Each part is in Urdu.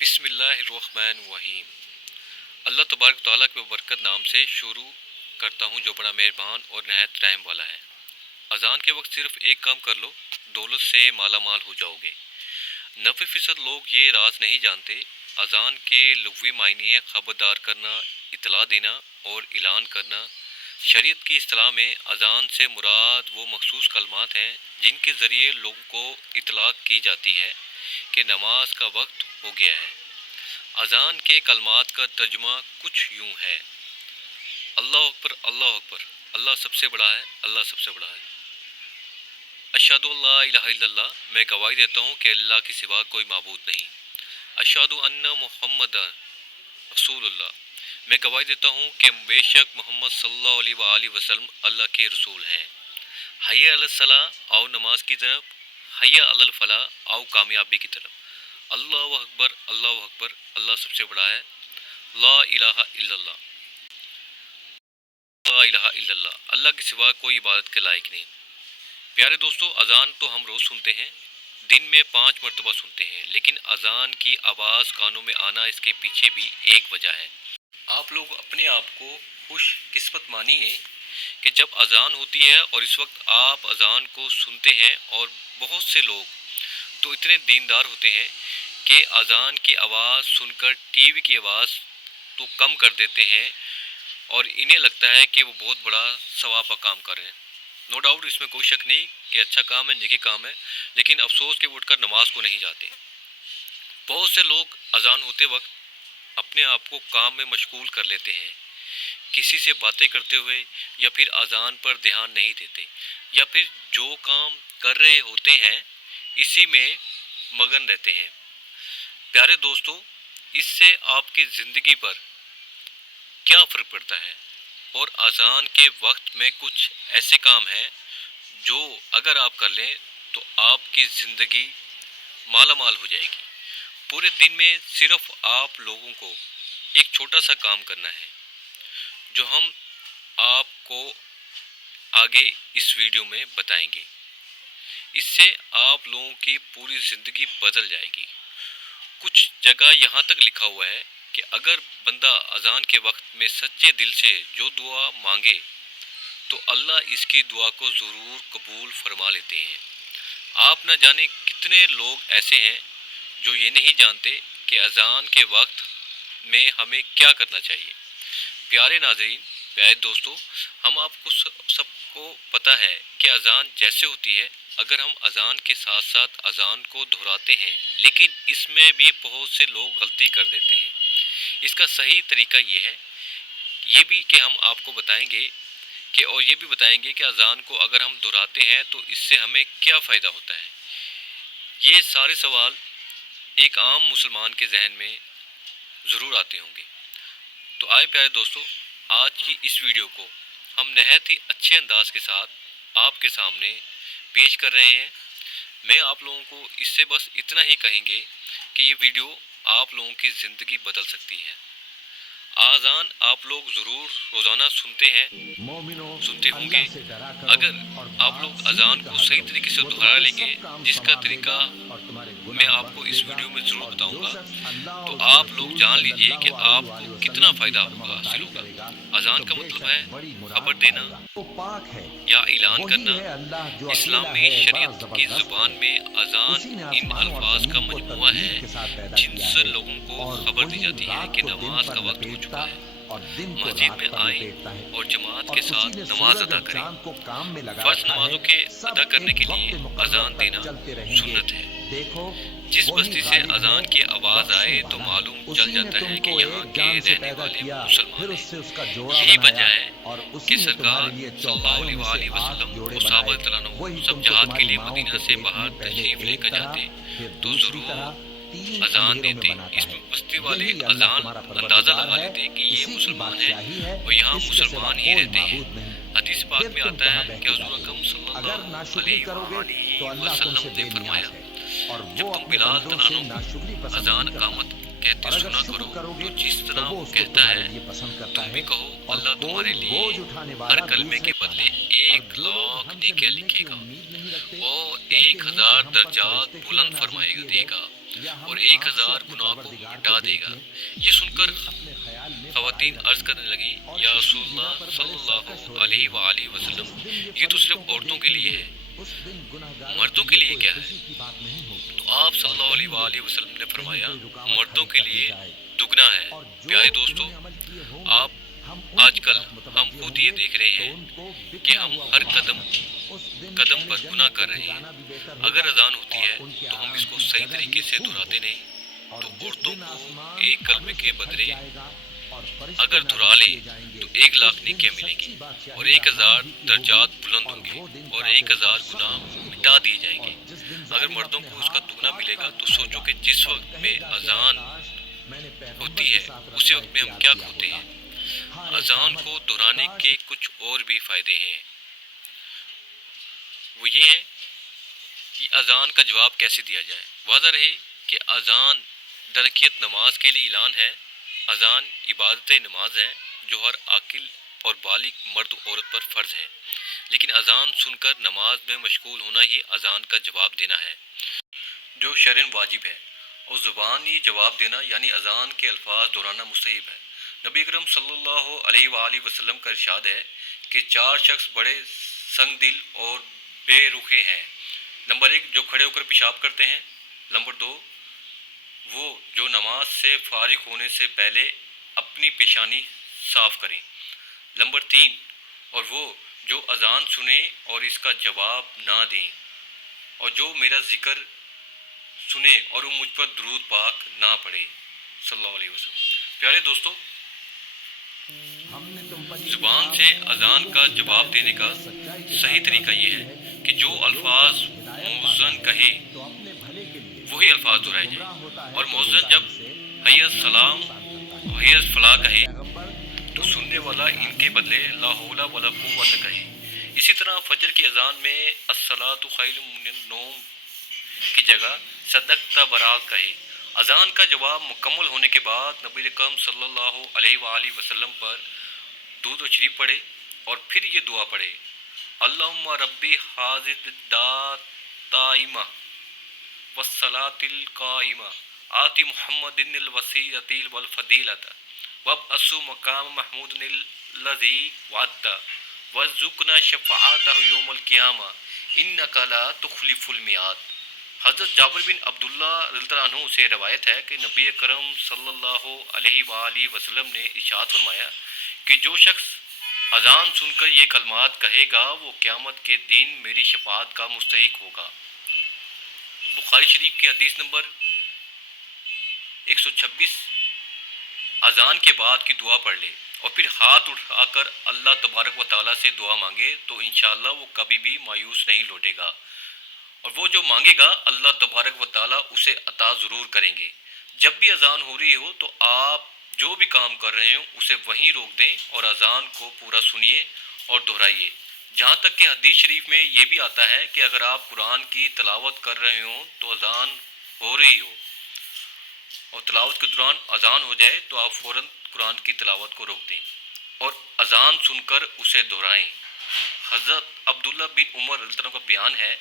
بسم اللہ الرحمن الرحیم۔ اللہ تبارک تعالیٰ کے برکت نام سے شروع کرتا ہوں جو بڑا مہربان اور نہایت رحم والا ہے۔ اذان کے وقت صرف ایک کام کر لو، دولت سے مالا مال ہو جاؤ گے۔ 90% لوگ یہ راز نہیں جانتے۔ اذان کے لغوی معنی ہے خبردار کرنا، اطلاع دینا اور اعلان کرنا۔ شریعت کی اصطلاح میں اذان سے مراد وہ مخصوص کلمات ہیں جن کے ذریعے لوگوں کو اطلاع کی جاتی ہے کہ نماز کا وقت ہو گیا ہے۔ اذان کے کلمات کا ترجمہ کچھ یوں ہے: اللہ اکبر، اللہ اکبر، اللہ سب سے بڑا ہے، اللہ سب سے بڑا ہے۔ اشہد اللہ الہ الا اللہ، میں گواہی دیتا ہوں کہ اللہ کے سوا کوئی معبود نہیں۔ اشہد ان محمد رسول اللہ، میں گواہی دیتا ہوں کہ بے شک محمد صلی اللہ علیہ وآلہ وسلم اللہ کے رسول ہیں۔ حی علی الصلاۃ، آؤ نماز کی طرف۔ حی علی الفلاح، آؤ کامیابی کی طرف۔ اللہ اکبر، اللہ اکبر، اللہ سب سے بڑا ہے۔ لا الہ الا اللہ، لا الہ الا اللہ، اللہ کے سوا کوئی عبادت کے لائق نہیں۔ پیارے دوستو، اذان تو ہم روز سنتے ہیں، دن میں 5 مرتبہ سنتے ہیں، لیکن اذان کی آواز کانوں میں آنا اس کے پیچھے بھی ایک وجہ ہے۔ آپ لوگ اپنے آپ کو خوش قسمت مانیے کہ جب اذان ہوتی ہے اور اس وقت آپ اذان کو سنتے ہیں، اور بہت سے لوگ تو اتنے دیندار ہوتے ہیں کہ اذان کی آواز سن کر ٹی وی کی آواز تو کم کر دیتے ہیں اور انہیں لگتا ہے کہ وہ بہت بڑا ثواب کا کام کر رہے ہیں۔ نو ڈاؤٹ، اس میں کوئی شک نہیں کہ اچھا کام ہے، نیکی کام ہے، لیکن افسوس کہ وہ اٹھ کر نماز کو نہیں جاتے۔ بہت سے لوگ اذان ہوتے وقت اپنے آپ کو کام میں مشغول کر لیتے ہیں، کسی سے باتیں کرتے ہوئے، یا پھر اذان پر دھیان نہیں دیتے، یا پھر جو کام کر رہے ہوتے ہیں اسی میں مگن رہتے ہیں۔ پیارے دوستو، اس سے آپ کی زندگی پر کیا فرق پڑتا ہے؟ اور اذان کے وقت میں کچھ ایسے کام ہیں جو اگر آپ کر لیں تو آپ کی زندگی مالا مال ہو جائے گی۔ پورے دن میں صرف آپ لوگوں کو ایک چھوٹا سا کام کرنا ہے جو ہم آپ کو آگے اس ویڈیو میں بتائیں گے۔ اس سے آپ لوگوں کی پوری زندگی بدل جائے گی۔ کچھ جگہ یہاں تک لکھا ہوا ہے کہ اگر بندہ اذان کے وقت میں سچے دل سے جو دعا مانگے تو اللہ اس کی دعا کو ضرور قبول فرما لیتے ہیں۔ آپ نہ جانے کتنے لوگ ایسے ہیں جو یہ نہیں جانتے کہ اذان کے وقت میں ہمیں کیا کرنا چاہیے۔ پیارے ناظرین، پیارے دوستو، ہم آپ کو سب کو پتہ ہے کہ اذان جیسے ہوتی ہے، اگر ہم اذان کے ساتھ ساتھ اذان کو دہراتے ہیں، لیکن اس میں بھی بہت سے لوگ غلطی کر دیتے ہیں۔ اس کا صحیح طریقہ یہ ہے، یہ بھی کہ ہم آپ کو بتائیں گے کہ اور یہ بھی بتائیں گے کہ اذان کو اگر ہم دہراتے ہیں تو اس سے ہمیں کیا فائدہ ہوتا ہے۔ یہ سارے سوال ایک عام مسلمان کے ذہن میں ضرور آتے ہوں گے۔ تو آئے پیارے دوستو، آج کی اس ویڈیو کو ہم نہایت ہی اچھے انداز کے ساتھ آپ کے سامنے پیش کر رہے ہیں۔ میں آپ لوگوں کو اس سے بس اتنا ہی کہیں گے کہ یہ ویڈیو آپ لوگوں کی زندگی بدل سکتی ہے۔ اذان آپ لوگ ضرور روزانہ سنتے ہوں گے۔ اگر آپ لوگ اذان کو صحیح طریقے سے دہرا لیں گے، جس کا طریقہ میں آپ کو اس ویڈیو میں ضرور بتاؤں گا، تو آپ لوگ جان لیجئے کہ آپ کو کتنا فائدہ ہوگا، حاصل ہوگا۔ اذان کا مطلب ہے خبر دینا یا اعلان کرنا۔ اسلام میں شریعت کی زبان میں اذان ان الفاظ کا مجموعہ ہے جن سے لوگوں کو خبر دی جاتی ہے کہ نماز کا وقت ہو چکا ہے۔ مسجد میں آئیں اور جماعت کے ساتھ نماز ادا کریں۔ فرض نمازوں کے ادا کرنے کے لیے اذان دینا سنت ہے۔ جس بستی سے اذان کی آواز آئے تو معلوم چل جاتا ہے کہ یہاں کے رہنے والے مسلمان ہیں۔ یہی وجہ ہے کہ سرکار صلی اللہ علیہ وآلہ وسلم اور صحابہ کرام سب جہاد کے لیے مدینہ سے باہر تشریف لے کر جاتے تو ضرور اذان دیتے۔ اس بستی والے اذان اندازہ لگا لیتے کہ یہ مسلمان ہیں اور یہاں مسلمان ہی رہتے ہیں۔ حدیث پاک میں آتا ہے کہ حضور اکرم صلی اللہ علیہ وآلہ وسلم نے فرمایا، جب تم بلال تنانو اذان اقامت کہتے سنا کرو تو جس طرح وہ کہتا ہے تم بھی کہو، اللہ تمہارے لیے ہر کلمے کے بدلے 1,00,000 نیکیاں لکھے گا اور 1,000 درجات بلند فرمائے دے گا۔ اور 1000 گناہ کو مٹا دے گا۔ یہ سن کر خواتین عرض کرنے لگیں، یا رسول اللہ صلی اللہ علیہ وآلہ وسلم، یہ تو صرف عورتوں کے لیے ہے، مردوں کے لیے کیا ہے؟ تو آپ صلی اللہ علیہ وآلہ وسلم نے فرمایا، مردوں کے لیے دگنا ہے۔ پیارے دوستو، آپ آج کل ہم خود یہ دیکھ رہے ہیں کہ ہم ہر قدم پر گناہ کر رہے ہیں۔ اگر اذان ہوتی ہے تو ہم اس کو صحیح طریقے سے دہراتے نہیں، تو عورتوں کو ایک کلمے کے بدلے اگر دہرا لیں تو 1,00,000 نیکیاں ملیں گی، اور 1000 درجات بلند ہوں گے، اور 1000 گناہ مٹا دیے جائیں گے۔ اگر مردوں کو اس کا دگنا ملے گا تو سوچو کہ جس وقت میں اذان ہوتی ہے اسی وقت میں ہم کیا کھوتے ہیں۔ اذان کو دہرانے کے کچھ اور بھی فائدے ہیں، وہ یہ ہے کہ اذان کا جواب کیسے دیا جائے۔ واضح رہے کہ اذان درکیت نماز کے لیے اعلان ہے۔ اذان عبادت نماز ہے جو ہر عاقل اور بالغ مرد عورت پر فرض ہے، لیکن اذان سن کر نماز میں مشغول ہونا ہی اذان کا جواب دینا ہے جو شرعاً واجب ہے، اور زبانی جواب دینا یعنی اذان کے الفاظ دہرانا مستحب ہے۔ نبی اکرم صلی اللہ علیہ وآلہ وسلم کا ارشاد ہے کہ 4 شخص بڑے سنگ دل اور بے رخے ہیں۔ نمبر 1، جو کھڑے ہو کر پیشاب کرتے ہیں۔ نمبر 2، وہ جو نماز سے فارغ ہونے سے پہلے اپنی پیشانی صاف کریں۔ نمبر 3، اور وہ جو اذان سنیں اور اس کا جواب نہ دیں، اور جو میرا ذکر سنے اور وہ مجھ پر درود پاک نہ پڑھے صلی اللہ علیہ وسلم۔ پیارے دوستو، زبان سے اذان کا جواب دینے کا صحیح طریقہ یہ ہے کہ جو الفاظ مؤذن کہے وہی الفاظ دہرائے جائیں، اور مؤذن جب حی السلام حی الفلاح کہے تو سننے والا ان کے بدلے لا حول ولا قوت کہے۔ اسی طرح فجر کی اذان میں الصلاۃ خیر من النوم کی جگہ صدقت برات کہے۔ اذان کا جواب مکمل ہونے کے بعد نبی اکرم صلی اللہ علیہ وآلہ وسلم پر درود و شریف پڑھے، اور پھر یہ دعا پڑھے، اللہم ربی حاذی الداتائمہ والصلاۃ القائمہ آتی محمد الوسیلۃ والفضیلۃ وابعثہ مقام محمود الذی وعدتہ وارزقنا شفاعتہ یوم القیامہ انک لا تخلف المیعاد۔ حضرت جابر بن عبداللہ رضی اللہ عنہ سے روایت ہے کہ نبی اکرم صلی اللہ علیہ وآلہ وسلم نے ارشاد فرمایا کہ جو شخص اذان سن کر یہ کلمات کہے گا وہ قیامت کے دن میری شفاعت کا مستحق ہوگا۔ بخاری شریف کی حدیث نمبر 126۔ اذان کے بعد کی دعا پڑھ لے اور پھر ہاتھ اٹھا کر اللہ تبارک و تعالیٰ سے دعا مانگے تو انشاءاللہ وہ کبھی بھی مایوس نہیں لوٹے گا، اور وہ جو مانگے گا اللہ تبارک و تعالیٰ اسے عطا ضرور کریں گے۔ جب بھی اذان ہو رہی ہو تو آپ جو بھی کام کر رہے ہوں اسے وہیں روک دیں اور اذان کو پورا سنیے اور دہرائیے۔ جہاں تک کہ حدیث شریف میں یہ بھی آتا ہے کہ اگر آپ قرآن کی تلاوت کر رہے ہوں تو اذان ہو رہی ہو اور تلاوت کے دوران اذان ہو جائے تو آپ فوراً قرآن کی تلاوت کو روک دیں اور اذان سن کر اسے دہرائیں۔ حضرت عبداللہ بن عمر رضی اللہ عنہ کا بیان ہے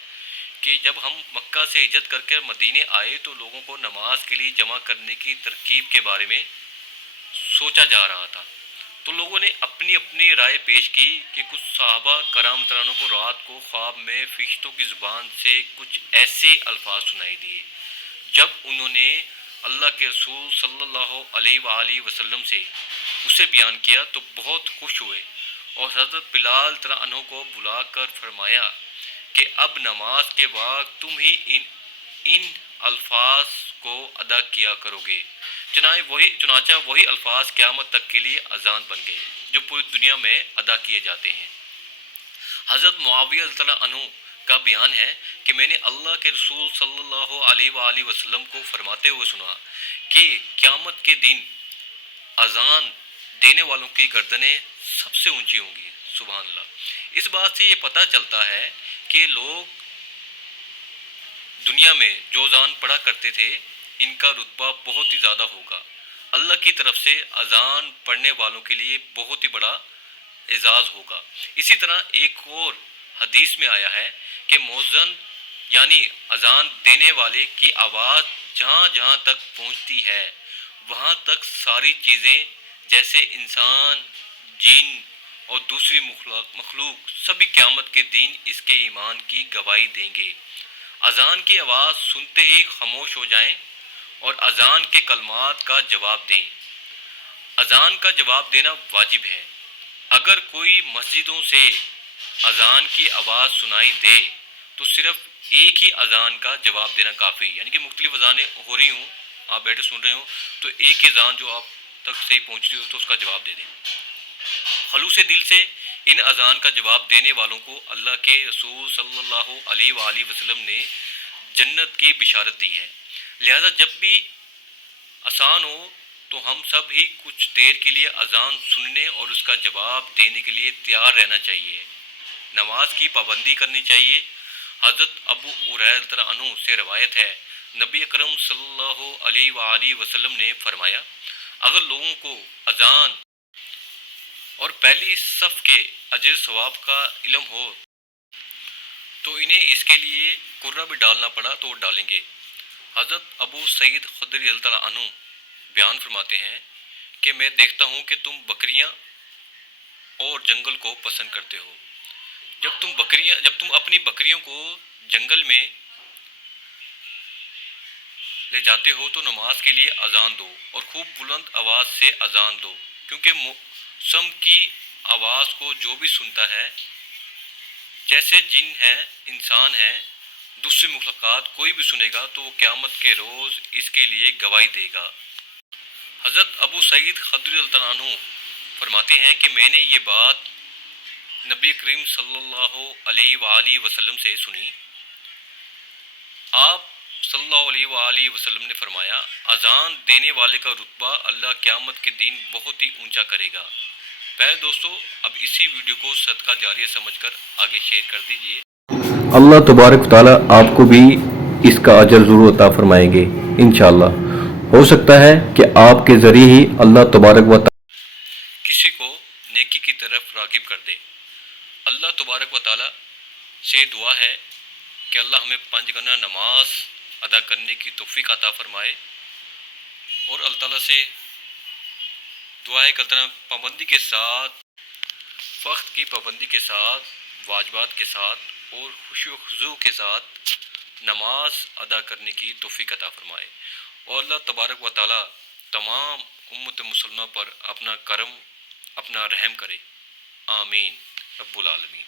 کہ جب ہم مکہ سے ہجرت کر کے مدینے آئے تو لوگوں کو نماز کے لیے جمع کرنے کی ترکیب کے بارے میں سوچا جا رہا تھا، تو لوگوں نے اپنی اپنی رائے پیش کی کہ کچھ صحابہ کرام ترانوں کو رات کو خواب میں فرشتوں کی زبان سے کچھ ایسے الفاظ سنائی دیے۔ جب انہوں نے اللہ کے رسول صلی اللہ علیہ وآلہ وسلم سے اسے بیان کیا تو بہت خوش ہوئے، اور حضرت بلال رضی اللہ عنہ کو بلا کر فرمایا کہ اب نماز کے بعد تم ہی ان الفاظ کو ادا کیا کرو گے۔ چنانچہ وہی الفاظ قیامت تک کے لیے اذان بن گئے جو پوری دنیا میں ادا کیے جاتے ہیں۔ حضرت معاویہ رضی اللہ عنہ کا بیان ہے کہ میں نے اللہ کے رسول صلی اللہ علیہ وآلہ وسلم کو فرماتے ہوئے سنا کہ قیامت کے دن اذان دینے والوں کی گردنیں سب سے اونچی ہوں گی۔ سبحان اللہ۔ اس بات سے یہ پتہ چلتا ہے کہ لوگ دنیا میں جو اذان پڑھا کرتے تھے ان کا رتبہ بہت ہی زیادہ ہوگا۔ اللہ کی طرف سے اذان پڑھنے والوں کے لیے بہت ہی بڑا اعزاز ہوگا۔ اسی طرح ایک اور حدیث میں آیا ہے کہ مؤذن یعنی اذان دینے والے کی آواز جہاں جہاں تک پہنچتی ہے وہاں تک ساری چیزیں جیسے انسان، جن اور دوسری مخلوق سبھی قیامت کے دن اس کے ایمان کی گواہی دیں گے۔ اذان کی آواز سنتے ہی خاموش ہو جائیں اور اذان کے کلمات کا جواب دیں۔ اذان کا جواب دینا واجب ہے۔ اگر کوئی مسجدوں سے اذان کی آواز سنائی دے تو صرف ایک ہی اذان کا جواب دینا کافی ہے، یعنی کہ مختلف اذانیں ہو رہی ہوں، آپ بیٹھے سن رہے ہوں تو ایک ہی اذان جو آپ تک صحیح پہنچ رہی ہو تو اس کا جواب دے دیں۔ خلوص دل سے ان اذان کا جواب دینے والوں کو اللہ کے رسول صلی اللہ علیہ وآلہ وسلم نے جنت کی بشارت دی ہے۔ لہذا جب بھی آسان ہو تو ہم سب ہی کچھ دیر کے لیے اذان سننے اور اس کا جواب دینے کے لیے تیار رہنا چاہیے۔ نماز کی پابندی کرنی چاہیے۔ حضرت ابو ہریرہ رضی اللہ عنہ سے روایت ہے، نبی اکرم صلی اللہ علیہ وآلہ وسلم نے فرمایا، اگر لوگوں کو اذان اور پہلی صف کے اجر ثواب کا علم ہو تو انہیں اس کے لیے کرہ بھی ڈالنا پڑا تو وہ ڈالیں گے۔ حضرت ابو سعید خدری رضی اللہ عنہ بیان فرماتے ہیں کہ میں دیکھتا ہوں کہ تم بکریاں اور جنگل کو پسند کرتے ہو۔ جب تم اپنی بکریوں کو جنگل میں لے جاتے ہو تو نماز کے لیے اذان دو اور خوب بلند آواز سے اذان دو، کیونکہ موسم کی آواز کو جو بھی سنتا ہے، جیسے جن ہیں، انسان ہیں، دوسری مخلوقات، کوئی بھی سنے گا تو وہ قیامت کے روز اس کے لیے گواہی دے گا۔ حضرت ابو سعید خدری رضی اللہ عنہ فرماتے ہیں کہ میں نے یہ بات نبی کریم صلی اللہ علیہ وآلہ وسلم سے سنی۔ آپ صلی اللہ علیہ وآلہ وسلم نے فرمایا، اذان دینے والے کا رتبہ اللہ قیامت کے دن بہت ہی اونچا کرے گا۔ پہلے دوستو اب اسی ویڈیو کو صدقہ جاریہ سمجھ کر آگے شیئر کر دیجئے۔ اللہ تبارک و تعالیٰ آپ کو بھی اس کا اجر ضرور عطا فرمائیں گے انشاءاللہ۔ ہو سکتا ہے کہ آپ کے ذریعے ہی اللہ تبارک و تعالیٰ کسی کو نیکی کی طرف راغب کر دے۔ اللہ تبارک و تعالیٰ سے دعا ہے کہ اللہ ہمیں 5 گنا نماز ادا کرنے کی توفیق عطا فرمائے، اور اللہ تعالیٰ سے دعا ہے کہ اللہ تعالیٰ پابندی کے ساتھ، وقت کی پابندی کے ساتھ، واجبات کے ساتھ اور خشوع و خضوع کے ساتھ نماز ادا کرنے کی توفیق عطا فرمائے، اور اللہ تبارک و تعالیٰ تمام امت مسلمہ پر اپنا کرم، اپنا رحم کرے۔ آمین رب العالمین۔